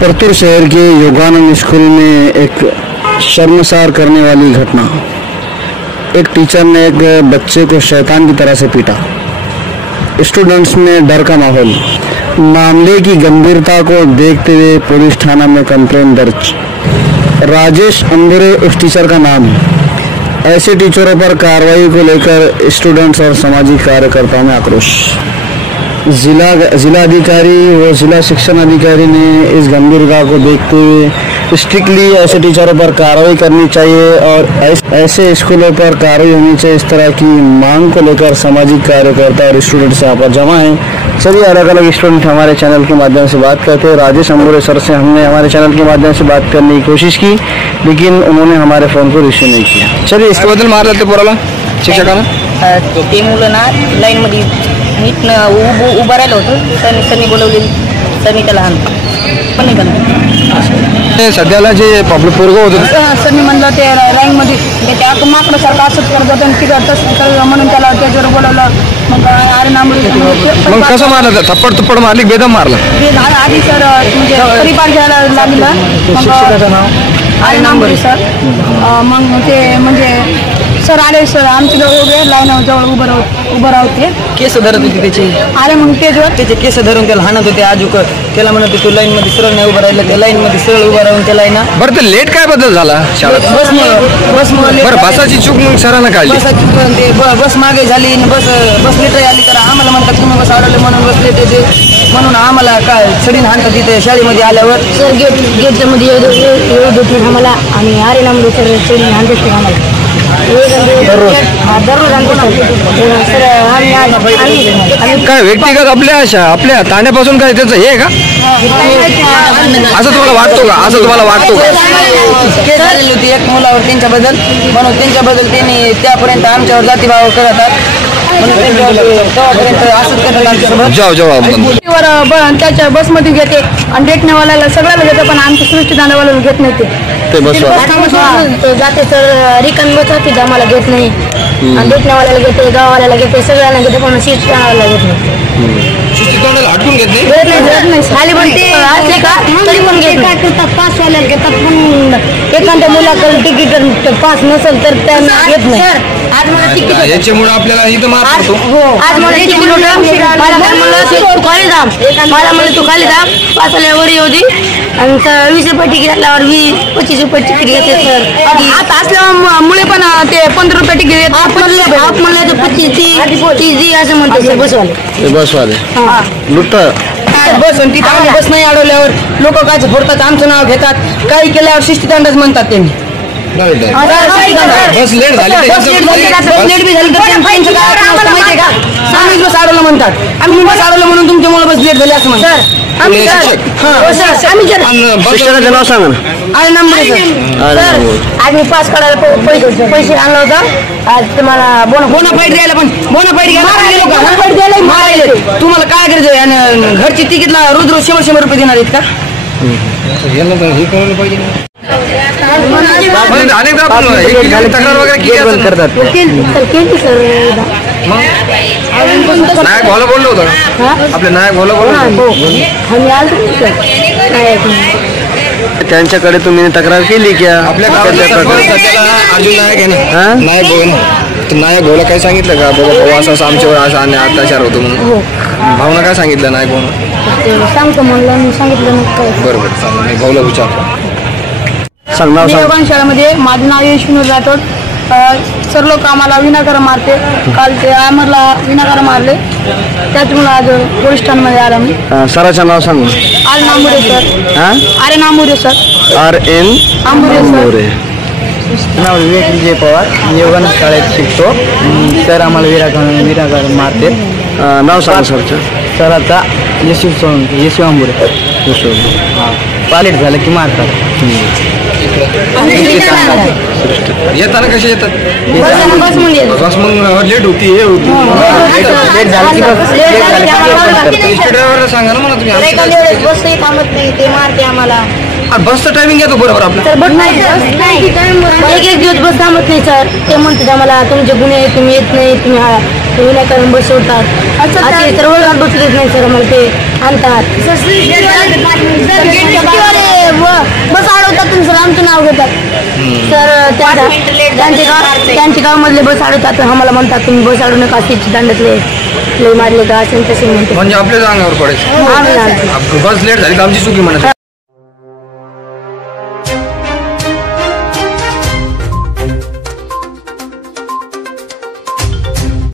परतूर शहर के योगानंद स्कूल में एक शर्मसार करने वाली घटना। एक टीचर ने एक बच्चे को शैतान की तरह से पीटा। स्टूडेंट्स में डर का माहौल। मामले की गंभीरता को देखते हुए पुलिस थाना में कंप्लेंट दर्ज। राजेश अंबुरे उस टीचर का नाम है। ऐसे टीचरों पर कार्रवाई को लेकर स्टूडेंट्स और सामाजिक कार्यकर्ताओं में आक्रोश। जिलाधिकारी व जिला शिक्षण अधिकारी ने इस गंभीरता को देखते हुए स्ट्रिक्टली ऐसे टीचरों पर कार्रवाई करनी चाहिए और ऐसे स्कूलों पर कार्रवाई होनी चाहिए। इस तरह की मांग को लेकर सामाजिक कार्यकर्ता और स्टूडेंट्स यहाँ पर जमा हैं। सभी अलग अलग स्टूडेंट हमारे चैनल के माध्यम से बात करते हैं। राजेश अंबुरे सर से हमने हमारे चैनल के माध्यम से बात करने की कोशिश की, लेकिन उन्होंने हमारे फ़ोन को रिसीव नहीं किया। चलिए इसके बदल मार लेते पोराला शिक्षकांना। ते मुलं ना लाईनमध्ये नीट उभं राहिलं होतं, त्यांनी बोलवलेली त्यांनी त्याला पण निघालं। सध्याला जे आपलं पोरगं होतं सनी म्हणलं ते लाईनमध्ये त्या माकडासारखं असंच करत होतं आणि तिथं म्हणून त्याला त्याच्यावर बोलवलं। मग अरे मग कसं मारलं? थप्पड तुप्पड मारली, बेदम मारलं? आधी सर म्हणजे परिपार घ्यायला लागलं। शिक्षकाचं नाव अरे नांबुरे सर। मग ते म्हणजे सर आले, सर आमचे दोघे लाईन जवळ उभं राहते। केस धरत होती त्याची। अरे मग त्याचे केस धरून त्याला हाणत होते आजूक। त्याला म्हणत होते तू लाईन मध्ये सरळ नाही उभं राहिलं, त्या लाईन मध्ये सरळ उभं राहून त्याला आहे ना। बरं ते लेट काय बदल झाला शाळेत? बसमुळे बरं बसाची चूक मग सरांना काढली? बस मागे झाली, बस लेट आली तर आम्हाला म्हणतात तुम्ही बस अडवले म्हणून बस लेट येते म्हणून आम्हाला काय छडीन हाणतात तिथे शाळेमध्ये आल्यावर। सर गेटच्या मध्ये येऊ देत नाही आम्हाला आणि अरे नांबुरे सर छडीन हाणतात आम्हाला दररोज काय व्यक्तिगत आपल्या ताण्यापासून काय त्याचं हे का असं तुम्हाला वाटतो का? झालेली होती एक मुलावर त्यांच्याबद्दल, म्हणून त्यांच्याबद्दल त्यांनी त्यापर्यंत आमच्यावर जातीभाव करतात म्हणून तेव्हापर्यंत असंच करतात आमच्यासोबत। त्याच्या बसमध्ये घेते आणि डेटनेवाल्याला सगळ्याला घेते, पण आमच्या सृष्टी दांडावाल्याला घेत नाही ते बस जाते सर रिकामी बस होती आम्हाला घेत नाही आणि डेटनेवाल्याला घेते, गाववाल्याला घेते, सगळ्यांना घेते, पण सीट दांडावाला घेत नाही। हटकून घेत नाही खाली पण ते असले का तरी पण काय करतात पासवाल्याला घेतात, पण एखाद्या मुलाकडे तिकीट पास नसेल तर त्यांना घेत नाही। आज मला तिकीट याच्यामुळे आपल्याला इथं मारतो। आज मला तिकीट होतं, मला काय म्हणलं तू खाली दाम, मला म्हणलं तू खाली दाम, पास आल्यावर होती आणि 20 रुपये तिकीट आल्यावर 25 रुपये तिकीट घेते सर। आता असल्यामुळे पण ते 15 रुपये तिकीट घेतात। आप म्हणलं तर 25 असं म्हणते सर बसवाले लुटत बस आणि तिथे आम्ही बस नाही अडवल्यावर लोक काय फोडतात, आमचं नाव घेतात, काही केल्यावर शिस्तीदंडच म्हणतात त्यांनी। बस लेट झाली आम्ही बस अडवलं म्हणतात, आम्ही बस अडवलं म्हणून तुमच्यामुळे बस लेट झाली असं म्हणतात। शिक्षकाचं नाव सांगा ना। अरे नंबर आज मी पास काढायला पैसे आणला होता, आज तुम्हाला बोनाफाईड द्यायला, पण बोनाफाईड घ्यायला तुम्हाला काय गरज आहे? घरची तिकीटला रोज 100 रुपये देणार आहेत का? तक्रार वगैरे करतात नायक भाऊला बोललो होतं आपल्या नायक भाऊला त्यांच्याकडे तुम्ही तक्रार केली की आपल्या अर्जुन नायक आहे ना, नायक भाऊ ना, नायक भाऊला काय सांगितलं का बाबा भाऊ असं आमच्यावर असं अत्याचार होतो म्हणून? भाऊना काय सांगितलं नायक भाऊन? सांगतो म्हणलं, सांगितलं बरोबर भाऊला विचारतो। शाळेमध्ये माझं नाव विष्णू राठोड। सर लोक आम्हाला विनाकारण मारते, काल ते आम्हाला विनाकारण मारले, त्याच्यामुळे आज पोलीस ठाण्यामध्ये आला मी। सराचं नाव सांगू? अरे नांबुरे सर। अरे नांबुरे सर। RN आंबुरे। नाव विवेक विजय पवार, योगानंद शाळेत शिकतो। सर आम्हाला विनाकारण मारते। नाव सांगा सरचं? सराचा येशू आंबुरे। पालेट झालं की मारतात। येताना कसे येतात? बस मग लेट होती हे होती लेट झालं की ड्रायव्हरला सांगा ना मला तुम्ही। बसही थांबत नाही, ते मारते आम्हाला। आणि बसचं टायमिंग येतो बरोबर आपलं. सर बट नाही एक दिवस बस थांबत नाही सर. ते म्हणतात आम्हाला तुमचे गुन्हे तुम्ही येत नाही, तुम्ही विनाकारण बस सोडतात असे तर वर्गात बसू देत नाही सर. आम्हाला ते आणतात बस अडवतात सर. आमचं नाव घेतात सर. त्यांच्या गावामधले बस अडवतात. आम्हाला म्हणतात तुम्ही बस अडवू नका, सीट दांडतले लय मारले का असे तसे म्हणते. म्हणजे आपल्याच अंगावर पडायचं. बस लेट झाली तर आमची चुकी म्हणत.